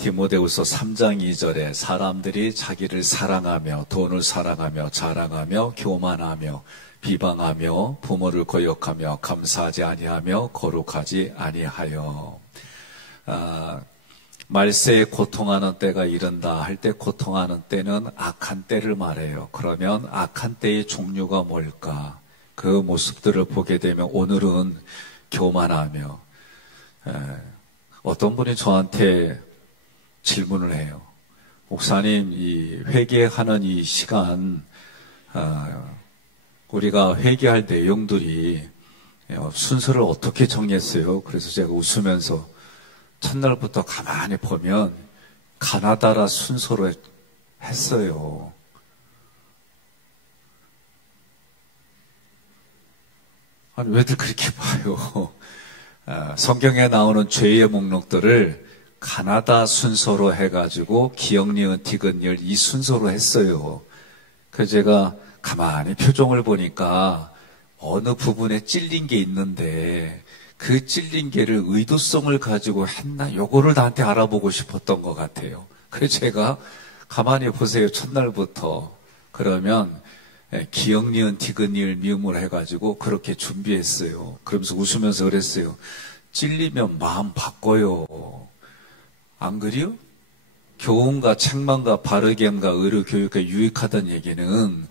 디모데후서 3장 2절에 사람들이 자기를 사랑하며 돈을 사랑하며 자랑하며 교만하며 비방하며 부모를 거역하며 감사하지 아니하며 거룩하지 아니하여. 말세에 고통하는 때가 이른다 할 때 고통하는 때는 악한 때를 말해요. 그러면 악한 때의 종류가 뭘까? 그 모습들을 보게 되면 오늘은 교만하며, 어떤 분이 저한테 질문을 해요. 목사님, 이 회개하는 이 시간, 우리가 회개할 내용들이 순서를 어떻게 정했어요? 그래서 제가 웃으면서 첫날부터 가만히 보면 가나다라 순서로 했어요. 아니, 왜들 그렇게 봐요? 성경에 나오는 죄의 목록들을 가나다 순서로 해가지고 기억, 니은, 디귿, 열 이 순서로 했어요. 그래서 제가 가만히 표정을 보니까 어느 부분에 찔린 게 있는데 그 찔린 게를 의도성을 가지고 했나? 요거를 나한테 알아보고 싶었던 것 같아요. 그래서 제가 가만히 보세요. 첫날부터. 그러면 기억, 니은, 디귿, 열, 미음을 해가지고 그렇게 준비했어요. 그러면서 웃으면서 그랬어요. 찔리면 마음 바꿔요. 안 그래요? 교훈과 책망과 바르게함과 의로 교육에 유익하다는 얘기는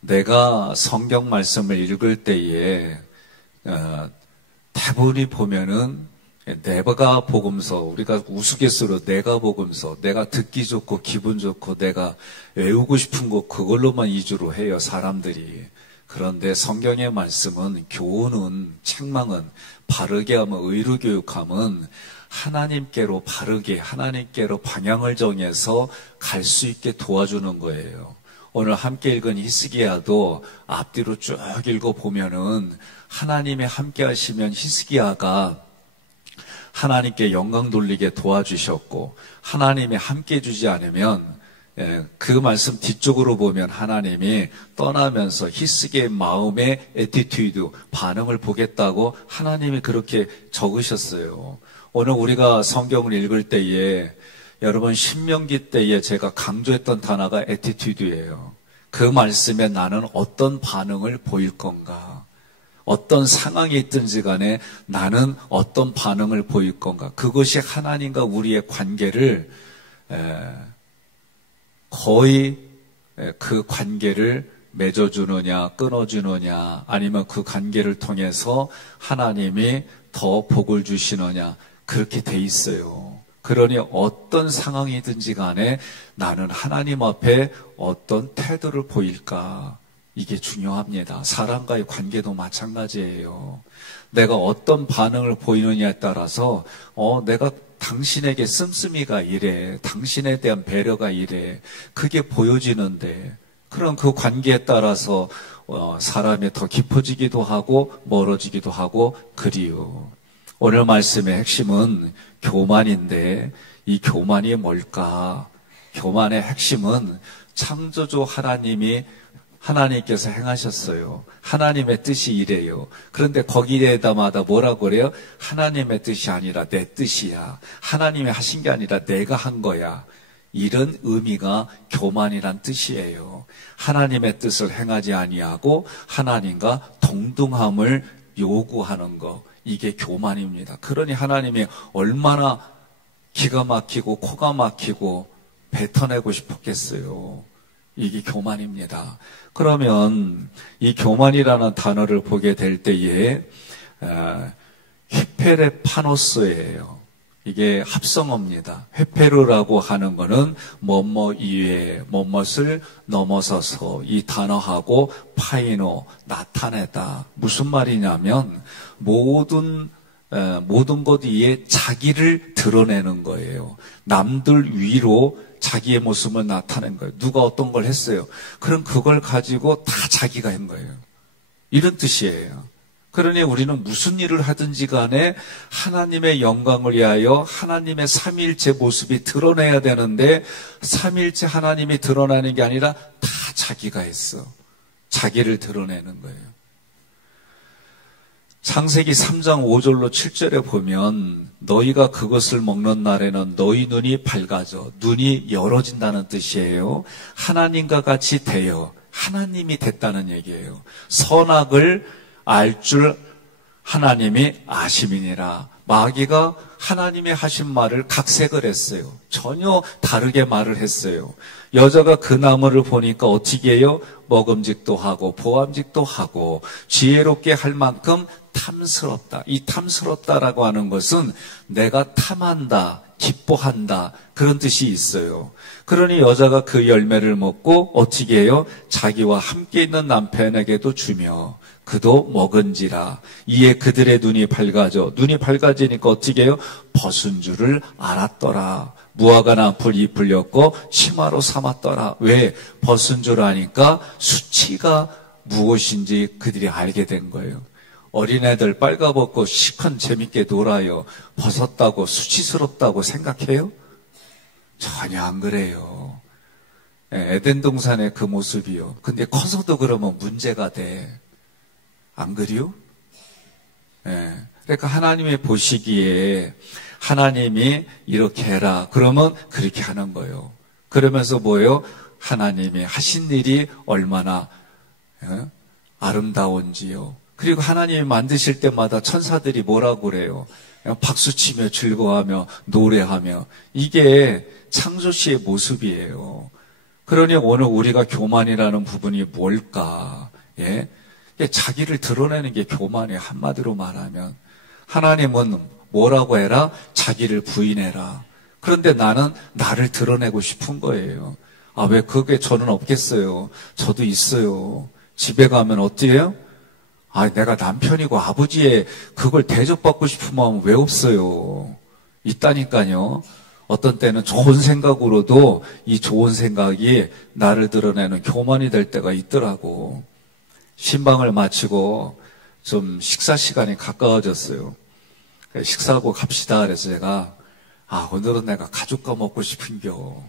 내가 성경 말씀을 읽을 때에 대부분이 보면은 내가 복음서, 우리가 우스갯소리로 내가 복음서, 내가 듣기 좋고 기분 좋고 내가 외우고 싶은 거 그걸로만 위주로 해요, 사람들이. 그런데 성경의 말씀은, 교훈은, 책망은, 바르게 하면, 의로 교육함은 하나님께로 바르게, 하나님께로 방향을 정해서 갈 수 있게 도와주는 거예요. 오늘 함께 읽은 히스기야도 앞뒤로 쭉 읽어보면은 하나님이 함께 하시면 히스기야가 하나님께 영광 돌리게 도와주셨고, 하나님이 함께 해주지 않으면 그 말씀 뒤쪽으로 보면 하나님이 떠나면서 히스기야의 마음의 애티튜드, 반응을 보겠다고 하나님이 그렇게 적으셨어요. 오늘 우리가 성경을 읽을 때에 여러분 신명기 때에 제가 강조했던 단어가 애티튜드예요. 그 말씀에 나는 어떤 반응을 보일 건가? 어떤 상황이 있든지 간에 나는 어떤 반응을 보일 건가? 그것이 하나님과 우리의 관계를 거의 그 관계를 맺어주느냐, 끊어주느냐, 아니면 그 관계를 통해서 하나님이 더 복을 주시느냐, 그렇게 돼 있어요. 그러니 어떤 상황이든지 간에 나는 하나님 앞에 어떤 태도를 보일까? 이게 중요합니다. 사람과의 관계도 마찬가지예요. 내가 어떤 반응을 보이느냐에 따라서 내가 당신에게 씀씀이가 이래, 당신에 대한 배려가 이래, 그게 보여지는데, 그럼 그 관계에 따라서 사람이 더 깊어지기도 하고 멀어지기도 하고 그리요. 오늘 말씀의 핵심은 교만인데, 이 교만이 뭘까? 교만의 핵심은 창조주 하나님께서 행하셨어요. 하나님의 뜻이 이래요. 그런데 거기에다마다 뭐라고 그래요? 하나님의 뜻이 아니라 내 뜻이야. 하나님이 하신 게 아니라 내가 한 거야. 이런 의미가 교만이란 뜻이에요. 하나님의 뜻을 행하지 아니하고 하나님과 동등함을 요구하는 거, 이게 교만입니다. 그러니 하나님이 얼마나 기가 막히고 코가 막히고 뱉어내고 싶었겠어요. 이게 교만입니다. 그러면 이 교만이라는 단어를 보게 될 때에 히페레파노스예요. 이게 합성어입니다. 헤페르라고 하는 거는 뭐뭐 이외에 뭐뭇을 넘어서서, 이 단어하고 파이노, 나타내다. 무슨 말이냐면 모든 것 위에 자기를 드러내는 거예요. 남들 위로 자기의 모습을 나타낸 거예요. 누가 어떤 걸 했어요. 그럼 그걸 가지고 다 자기가 한 거예요. 이런 뜻이에요. 그러니 우리는 무슨 일을 하든지 간에 하나님의 영광을 위하여 하나님의 삼위일체 모습이 드러내야 되는데, 삼위일체 하나님이 드러나는 게 아니라 다 자기가 했어. 자기를 드러내는 거예요. 창세기 3장 5절로 7절에 보면 너희가 그것을 먹는 날에는 너희 눈이 밝아져 눈이 열어진다는 뜻이에요. 하나님과 같이 되어 하나님이 됐다는 얘기예요. 선악을 알 줄 하나님이 아심이니라. 마귀가 하나님이 하신 말을 각색을 했어요. 전혀 다르게 말을 했어요. 여자가 그 나무를 보니까 어떻게 해요? 먹음직도 하고 보암직도 하고 지혜롭게 할 만큼 탐스럽다. 이 탐스럽다라고 하는 것은 내가 탐한다, 기뻐한다 그런 뜻이 있어요. 그러니 여자가 그 열매를 먹고 어떻게 해요? 자기와 함께 있는 남편에게도 주며 그도 먹은지라. 이에 그들의 눈이 밝아져. 눈이 밝아지니까 어떻게 해요? 벗은 줄을 알았더라. 무화과 나풀 잎을 엮고 치마로 삼았더라. 왜? 벗은 줄 아니까 수치가 무엇인지 그들이 알게 된 거예요. 어린애들 빨가벗고 시큰 재밌게 놀아요. 벗었다고 수치스럽다고 생각해요? 전혀 안 그래요. 에덴 동산의 그 모습이요. 근데 커서도 그러면 문제가 돼. 안 그래요? 그러니까 하나님이 보시기에 하나님이 이렇게 해라. 그러면 그렇게 하는 거예요. 그러면서 뭐예요? 하나님이 하신 일이 얼마나 아름다운지요. 그리고 하나님이 만드실 때마다 천사들이 뭐라고 그래요? 박수치며 즐거워하며 노래하며 이게 창조시의 모습이에요. 그러니 오늘 우리가 교만이라는 부분이 뭘까? 예? 자기를 드러내는 게 교만이에요. 한마디로 말하면 하나님은 뭐라고 해라? 자기를 부인해라. 그런데 나는 나를 드러내고 싶은 거예요. 아, 왜 그게 저는 없겠어요? 저도 있어요. 집에 가면 어때요? 아, 내가 남편이고 아버지의 그걸 대접받고 싶은 마음은 왜 없어요? 있다니까요. 어떤 때는 좋은 생각으로도 이 좋은 생각이 나를 드러내는 교만이 될 때가 있더라고. 신방을 마치고 좀 식사 시간이 가까워졌어요. 식사하고 갑시다. 그래서 제가 오늘은 내가 가족과 먹고 싶은겨.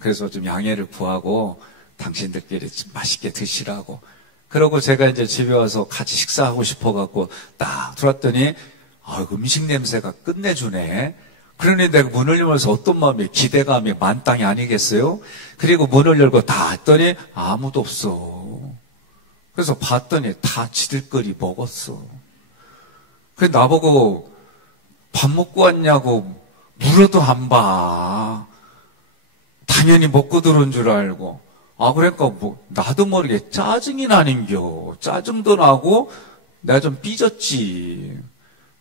그래서 좀 양해를 구하고 당신들끼리 좀 맛있게 드시라고. 그러고 제가 이제 집에 와서 같이 식사하고 싶어갖고 딱 들어왔더니 음식 냄새가 끝내주네. 그러니 내가 문을 열면서 어떤 마음이 기대감이 만땅이 아니겠어요? 그리고 문을 열고 다 했더니 아무도 없어. 그래서 봤더니 다 지들거리 먹었어. 그래 나보고 밥 먹고 왔냐고 물어도 안 봐. 당연히 먹고 들어온 줄 알고. 그러니까 나도 모르게 짜증이 나는겨. 짜증도 나고 내가 좀 삐졌지.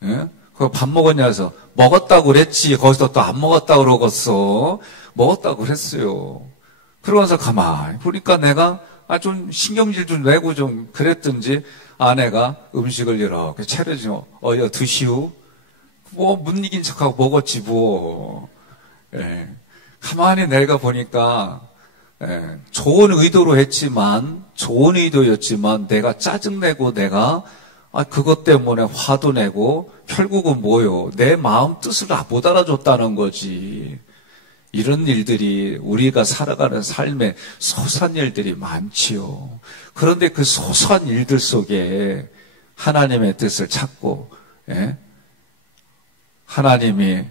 예? 그거 밥 먹었냐 해서 먹었다고 그랬지. 거기서 또 안 먹었다고 그러겠어. 먹었다고 그랬어요. 그러면서 가만히 보니까 내가 좀 신경질 좀 내고 좀 그랬든지 아내가 음식을 이렇게 차려주면 드시오. 못 이긴 척하고 먹었지 뭐. 예. 가만히 내가 보니까 좋은 의도로 했지만 좋은 의도였지만 내가 짜증내고 내가 그것 때문에 화도 내고 결국은 뭐요? 내 마음 뜻을 못 알아줬다는 거지. 이런 일들이 우리가 살아가는 삶에 소소한 일들이 많지요. 그런데 그 소소한 일들 속에 하나님의 뜻을 찾고 하나님이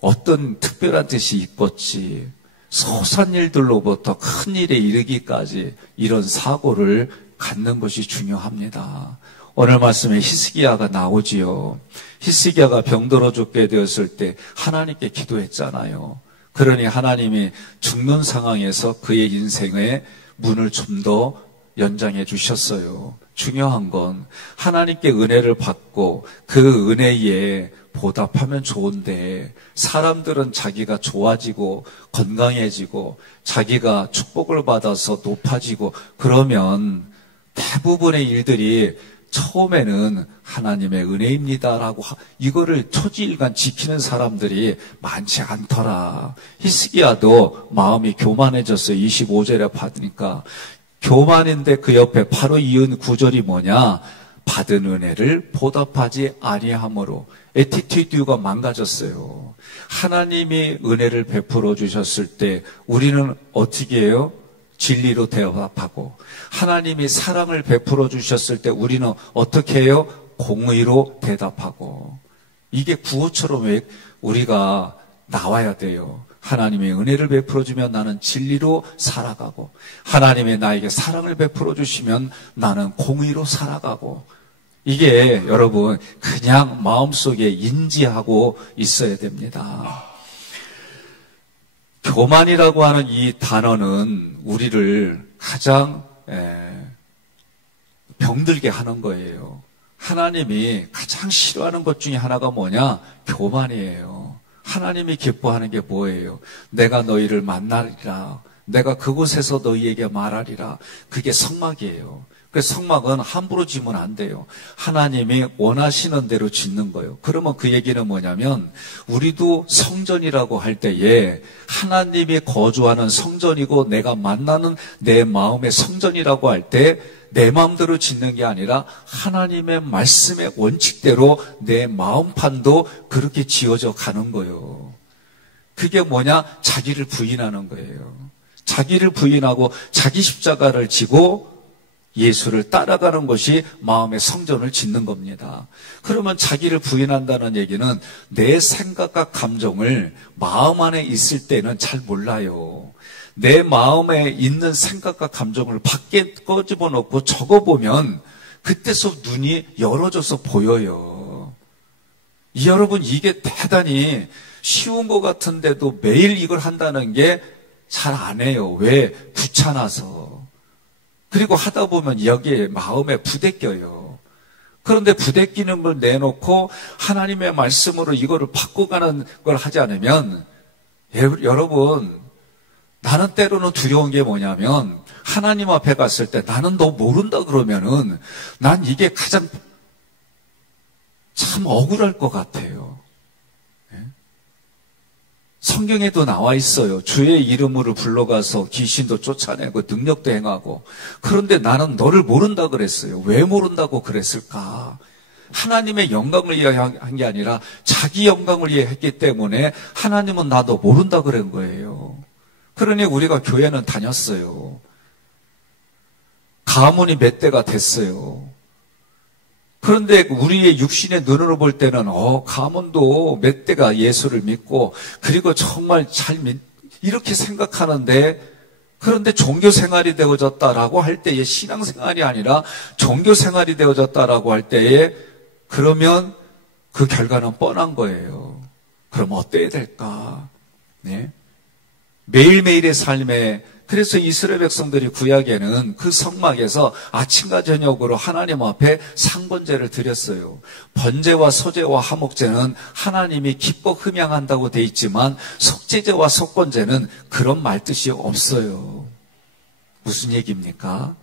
어떤 특별한 뜻이 있겠지. 소소한 일들로부터 큰 일에 이르기까지 이런 사고를 갖는 것이 중요합니다. 오늘 말씀에 히스기야가 나오지요. 히스기야가 병들어 죽게 되었을 때 하나님께 기도했잖아요. 그러니 하나님이 죽는 상황에서 그의 인생의 문을 좀 더 연장해 주셨어요. 중요한 건 하나님께 은혜를 받고 그 은혜에 보답하면 좋은데 사람들은 자기가 좋아지고 건강해지고 자기가 축복을 받아서 높아지고 그러면 대부분의 일들이 처음에는 하나님의 은혜입니다라고 이거를 초지일관 지키는 사람들이 많지 않더라. 히스기야도 마음이 교만해졌어요. 25절에 받으니까. 교만인데 그 옆에 바로 이은 구절이 뭐냐? 받은 은혜를 보답하지 아니함으로 애티튜드가 망가졌어요. 하나님이 은혜를 베풀어 주셨을 때 우리는 어떻게 해요? 진리로 대답하고 하나님이 사랑을 베풀어 주셨을 때 우리는 어떻게 해요? 공의로 대답하고, 이게 구호처럼 왜 우리가 나와야 돼요. 하나님의 은혜를 베풀어 주면 나는 진리로 살아가고, 하나님의 나에게 사랑을 베풀어 주시면 나는 공의로 살아가고, 이게 여러분 그냥 마음속에 인지하고 있어야 됩니다. 교만이라고 하는 이 단어는 우리를 가장 병들게 하는 거예요. 하나님이 가장 싫어하는 것 중에 하나가 뭐냐? 교만이에요. 하나님이 기뻐하는 게 뭐예요? 내가 너희를 만나리라. 내가 그곳에서 너희에게 말하리라. 그게 성막이에요. 그래서 성막은 함부로 지면 안 돼요. 하나님이 원하시는 대로 짓는 거예요. 그러면 그 얘기는 뭐냐면 우리도 성전이라고 할 때에 하나님이 거주하는 성전이고 내가 만나는 내 마음의 성전이라고 할 때 내 마음대로 짓는 게 아니라 하나님의 말씀의 원칙대로 내 마음판도 그렇게 지어져 가는 거예요. 그게 뭐냐? 자기를 부인하는 거예요. 자기를 부인하고 자기 십자가를 지고 예수를 따라가는 것이 마음의 성전을 짓는 겁니다. 그러면 자기를 부인한다는 얘기는 내 생각과 감정을 마음 안에 있을 때는 잘 몰라요. 내 마음에 있는 생각과 감정을 밖에 꺼집어놓고 적어보면 그때서 눈이 열어져서 보여요. 여러분, 이게 대단히 쉬운 것 같은데도 매일 이걸 한다는 게 잘 안 해요. 왜? 귀찮아서. 그리고 하다 보면 여기에 마음에 부대껴요. 그런데 부대끼는 걸 내놓고 하나님의 말씀으로 이거를 바꿔가는 걸 하지 않으면, 여러분, 나는 때로는 두려운 게 뭐냐면 하나님 앞에 갔을 때 나는 너 모른다 그러면은 난 이게 가장 참 억울할 것 같아요. 성경에도 나와 있어요. 주의 이름으로 불러가서 귀신도 쫓아내고 능력도 행하고. 그런데 나는 너를 모른다 그랬어요. 왜 모른다고 그랬을까? 하나님의 영광을 위해 한 게 아니라 자기 영광을 위해 했기 때문에 하나님은 나도 모른다 그런 거예요. 그러니 우리가 교회는 다녔어요. 가문이 몇 대가 됐어요. 그런데 우리의 육신의 눈으로 볼 때는 가문도 몇 대가 예수를 믿고 그리고 정말 이렇게 생각하는데, 그런데 종교 생활이 되어졌다라고 할 때에 신앙 생활이 아니라 종교 생활이 되어졌다라고 할 때에 그러면 그 결과는 뻔한 거예요. 그럼 어때야 될까? 네? 매일매일의 삶에, 그래서 이스라엘 백성들이 구약에는 그 성막에서 아침과 저녁으로 하나님 앞에 상번제를 드렸어요. 번제와 소제와 화목제는 하나님이 기뻐 흠양한다고 돼 있지만 속제제와 속번제는 그런 말뜻이 없어요. 무슨 얘기입니까?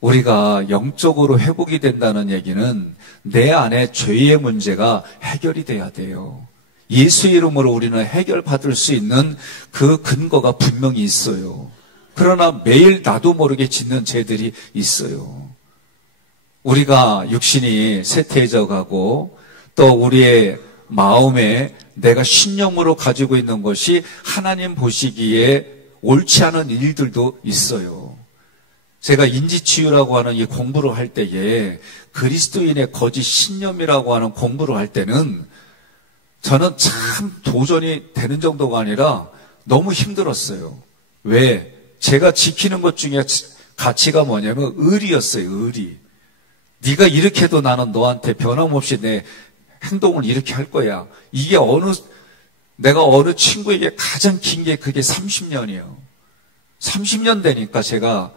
우리가 영적으로 회복이 된다는 얘기는 내 안에 죄의 문제가 해결이 돼야 돼요. 예수의 이름으로 우리는 해결받을 수 있는 그 근거가 분명히 있어요. 그러나 매일 나도 모르게 짓는 죄들이 있어요. 우리가 육신이 쇠퇴해져 가고 또 우리의 마음에 내가 신념으로 가지고 있는 것이 하나님 보시기에 옳지 않은 일들도 있어요. 제가 인지치유라고 하는 이 공부를 할 때에 그리스도인의 거짓 신념이라고 하는 공부를 할 때는 저는 참 도전이 되는 정도가 아니라 너무 힘들었어요. 왜? 제가 지키는 것 중에 가치가 뭐냐면 의리였어요. 의리. 네가 이렇게 해도 나는 너한테 변함없이 내 행동을 이렇게 할 거야. 이게 내가 어느 친구에게 가장 긴 게 그게 30년이에요. 30년 되니까 제가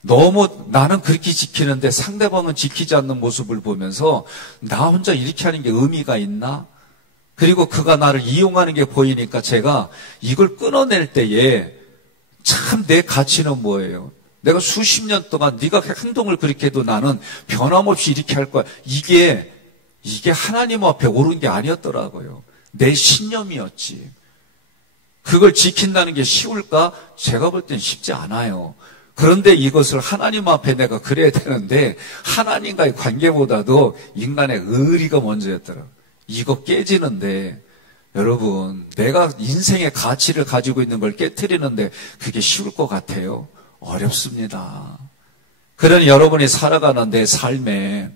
너무 나는 그렇게 지키는데 상대방은 지키지 않는 모습을 보면서 나 혼자 이렇게 하는 게 의미가 있나? 그리고 그가 나를 이용하는 게 보이니까 제가 이걸 끊어낼 때에 참 내 가치는 뭐예요? 내가 수십 년 동안 네가 행동을 그렇게 해도 나는 변함없이 이렇게 할 거야. 이게 하나님 앞에 옳은 게 아니었더라고요. 내 신념이었지. 그걸 지킨다는 게 쉬울까? 제가 볼 땐 쉽지 않아요. 그런데 이것을 하나님 앞에 내가 그래야 되는데 하나님과의 관계보다도 인간의 의리가 먼저였더라고요. 이거 깨지는데 여러분, 내가 인생의 가치를 가지고 있는 걸 깨트리는데 그게 쉬울 것 같아요? 어렵습니다. 그런 여러분이 살아가는 내 삶에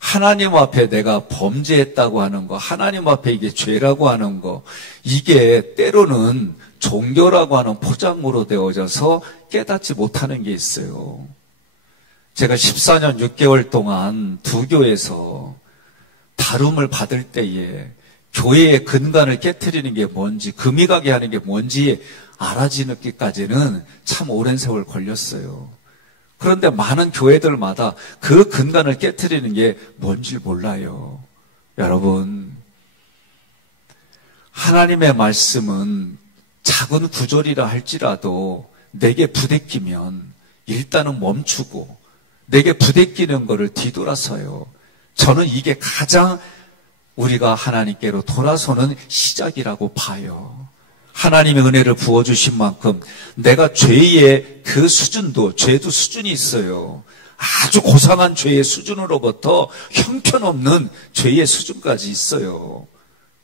하나님 앞에 내가 범죄했다고 하는 거, 하나님 앞에 이게 죄라고 하는 거, 이게 때로는 종교라고 하는 포장으로 되어져서 깨닫지 못하는 게 있어요. 제가 14년 6개월 동안 두 교회에서 다룸을 받을 때에 교회의 근간을 깨트리는 게 뭔지, 금이 가게 하는 게 뭔지 알아지기까지는 참 오랜 세월 걸렸어요. 그런데 많은 교회들마다 그 근간을 깨트리는 게 뭔지 몰라요. 여러분, 하나님의 말씀은 작은 구절이라 할지라도 내게 부대끼면 일단은 멈추고 내게 부대끼는 것을 뒤돌아서요. 저는 이게 가장 우리가 하나님께로 돌아서는 시작이라고 봐요. 하나님의 은혜를 부어주신 만큼 내가 죄의 그 수준도, 죄도 수준이 있어요. 아주 고상한 죄의 수준으로부터 형편없는 죄의 수준까지 있어요.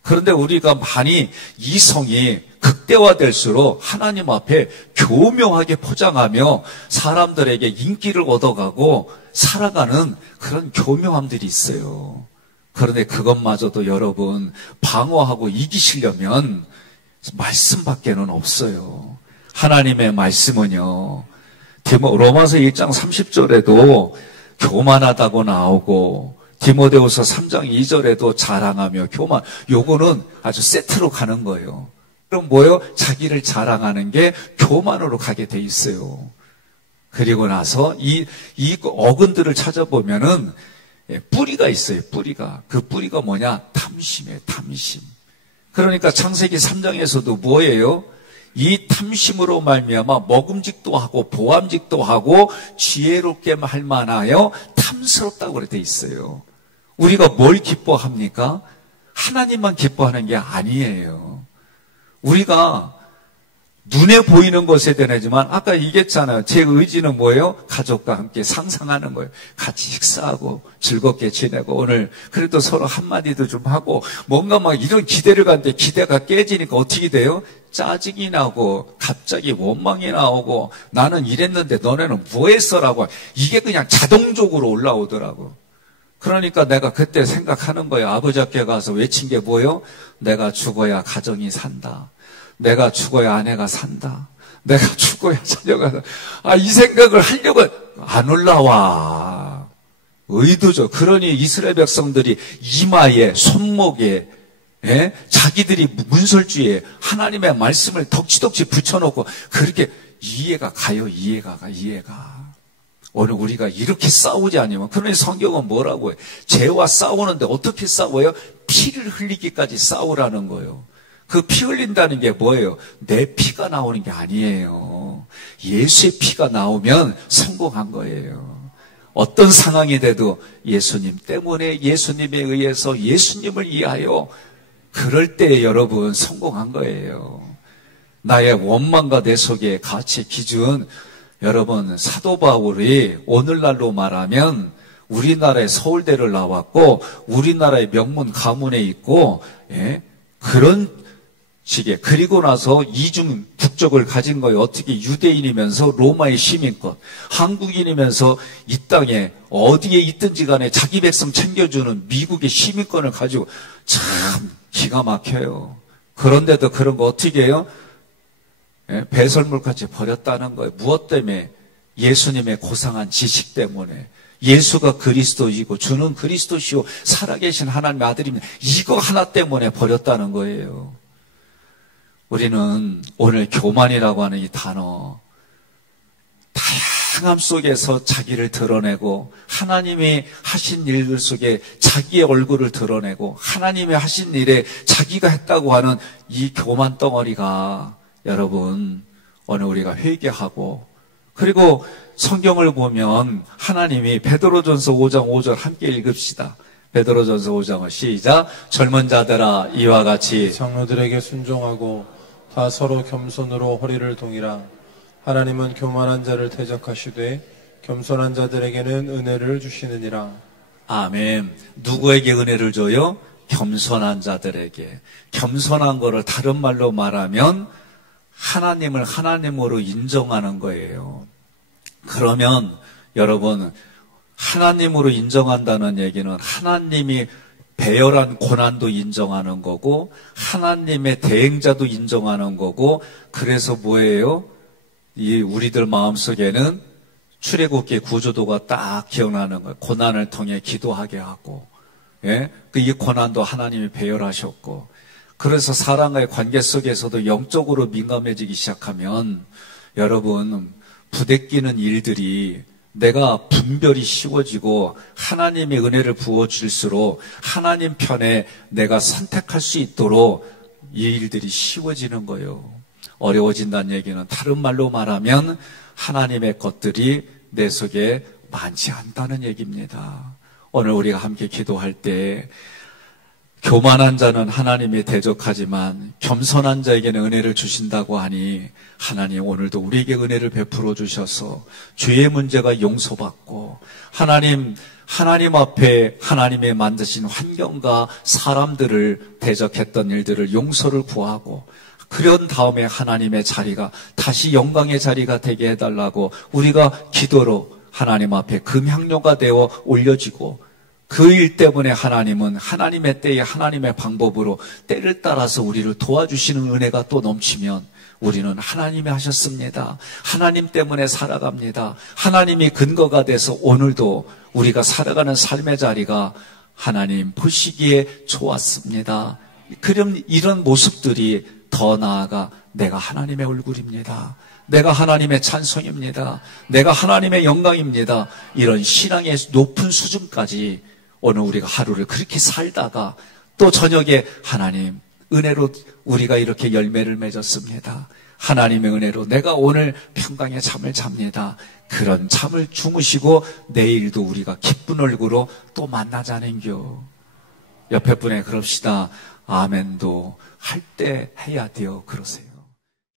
그런데 우리가 많이 이성이 극대화될수록 하나님 앞에 교묘하게 포장하며 사람들에게 인기를 얻어가고 살아가는 그런 교묘함들이 있어요. 그런데 그것마저도 여러분 방어하고 이기시려면 말씀밖에는 없어요. 하나님의 말씀은요, 로마서 1장 30절에도 교만하다고 나오고 디모데후서 3장 2절에도 자랑하며 교만, 요거는 아주 세트로 가는 거예요. 그럼 뭐예요? 자기를 자랑하는 게 교만으로 가게 돼 있어요. 그리고 나서 이 어근들을 찾아보면은 뿌리가 있어요. 뿌리가. 그 뿌리가 뭐냐? 탐심이에요. 탐심. 그러니까 창세기 3장에서도 뭐예요? 이 탐심으로 말미암아 먹음직도 하고 보암직도 하고 지혜롭게 할 만하여 탐스럽다고 그렇게 돼 있어요. 우리가 뭘 기뻐합니까? 하나님만 기뻐하는 게 아니에요. 우리가 눈에 보이는 것에 대하지만 아까 얘기했잖아요. 제 의지는 뭐예요? 가족과 함께 상상하는 거예요. 같이 식사하고 즐겁게 지내고 오늘 그래도 서로 한마디도 좀 하고 뭔가 막 이런 기대를 갖는데 기대가 깨지니까 어떻게 돼요? 짜증이 나고 갑자기 원망이 나오고 나는 이랬는데 너네는 뭐 했어라고 이게 그냥 자동적으로 올라오더라고. 그러니까 내가 그때 생각하는 거예요. 아버지 앞에 가서 외친 게 뭐예요? 내가 죽어야 가정이 산다. 내가 죽어야 아내가 산다. 내가 죽어야 자녀가 산다. 이 생각을 하려고 안 올라와. 의도죠. 그러니 이스라엘 백성들이 이마에, 손목에, 자기들이 문설주에 하나님의 말씀을 덕지덕지 붙여놓고 그렇게 이해가 가요. 이해가. 오늘 우리가 이렇게 싸우지 않으면, 그러니 성경은 뭐라고 해요? 죄와 싸우는데 어떻게 싸워요? 피를 흘리기까지 싸우라는 거예요. 그 피 흘린다는 게 뭐예요? 내 피가 나오는 게 아니에요. 예수의 피가 나오면 성공한 거예요. 어떤 상황이 돼도 예수님 때문에 예수님에 의해서 예수님을 위하여 그럴 때 여러분 성공한 거예요. 나의 원망과 내 속에 가치 기준, 여러분 사도 바울이 오늘날로 말하면 우리나라의 서울대를 나왔고 우리나라의 명문 가문에 있고 그런 식의, 그리고 나서 이중 국적을 가진 거예요. 어떻게 유대인이면서 로마의 시민권, 한국인이면서 이 땅에 어디에 있든지 간에 자기 백성 챙겨주는 미국의 시민권을 가지고 참 기가 막혀요. 그런데도 그런 거 어떻게 해요? 배설물같이 버렸다는 거예요. 무엇 때문에? 예수님의 고상한 지식 때문에. 예수가 그리스도이고 주는 그리스도시요 살아계신 하나님의 아들입니다. 이거 하나 때문에 버렸다는 거예요. 우리는 오늘 교만이라고 하는 이 단어, 다양함 속에서 자기를 드러내고 하나님이 하신 일들 속에 자기의 얼굴을 드러내고 하나님이 하신 일에 자기가 했다고 하는 이 교만 덩어리가 여러분 오늘 우리가 회개하고, 그리고 성경을 보면 하나님이 베드로전서 5장 5절 함께 읽읍시다. 베드로전서 5장을 시작. 젊은 자들아 이와 같이 장로들에게 순종하고 다 서로 겸손으로 허리를 동이라. 하나님은 교만한 자를 대적하시되 겸손한 자들에게는 은혜를 주시느니라. 아멘. 누구에게 은혜를 줘요? 겸손한 자들에게. 겸손한 거를 다른 말로 말하면 하나님을 하나님으로 인정하는 거예요. 그러면 여러분 하나님으로 인정한다는 얘기는 하나님이 배열한 고난도 인정하는 거고 하나님의 대행자도 인정하는 거고, 그래서 뭐예요? 이 우리들 마음속에는 출애굽기 구조도가 딱 기억나는 거예요. 고난을 통해 기도하게 하고, 예? 이 고난도 하나님이 배열하셨고, 그래서 사람과의 관계 속에서도 영적으로 민감해지기 시작하면 여러분 부대끼는 일들이 내가 분별이 쉬워지고 하나님의 은혜를 부어줄수록 하나님 편에 내가 선택할 수 있도록 이 일들이 쉬워지는 거예요. 어려워진다는 얘기는 다른 말로 말하면 하나님의 것들이 내 속에 많지 않다는 얘기입니다. 오늘 우리가 함께 기도할 때 교만한 자는 하나님이 대적하지만 겸손한 자에게는 은혜를 주신다고 하니, 하나님 오늘도 우리에게 은혜를 베풀어 주셔서 죄의 문제가 용서받고 하나님 앞에 하나님의 만드신 환경과 사람들을 대적했던 일들을 용서를 구하고, 그런 다음에 하나님의 자리가 다시 영광의 자리가 되게 해달라고 우리가 기도로 하나님 앞에 금향료가 되어 올려지고, 그 일 때문에 하나님은 하나님의 때에 하나님의 방법으로 때를 따라서 우리를 도와주시는 은혜가 또 넘치면 우리는 하나님이 하셨습니다. 하나님 때문에 살아갑니다. 하나님이 근거가 돼서 오늘도 우리가 살아가는 삶의 자리가 하나님 보시기에 좋았습니다. 그럼 이런 모습들이 더 나아가 내가 하나님의 얼굴입니다. 내가 하나님의 찬송입니다. 내가 하나님의 영광입니다. 이런 신앙의 높은 수준까지 오늘 우리가 하루를 그렇게 살다가 또 저녁에 하나님 은혜로 우리가 이렇게 열매를 맺었습니다. 하나님의 은혜로 내가 오늘 평강의 잠을 잡니다. 그런 잠을 주무시고 내일도 우리가 기쁜 얼굴로 또 만나자는겨. 옆에 분에 그럽시다. 아멘도 할 때 해야 돼요. 그러세요.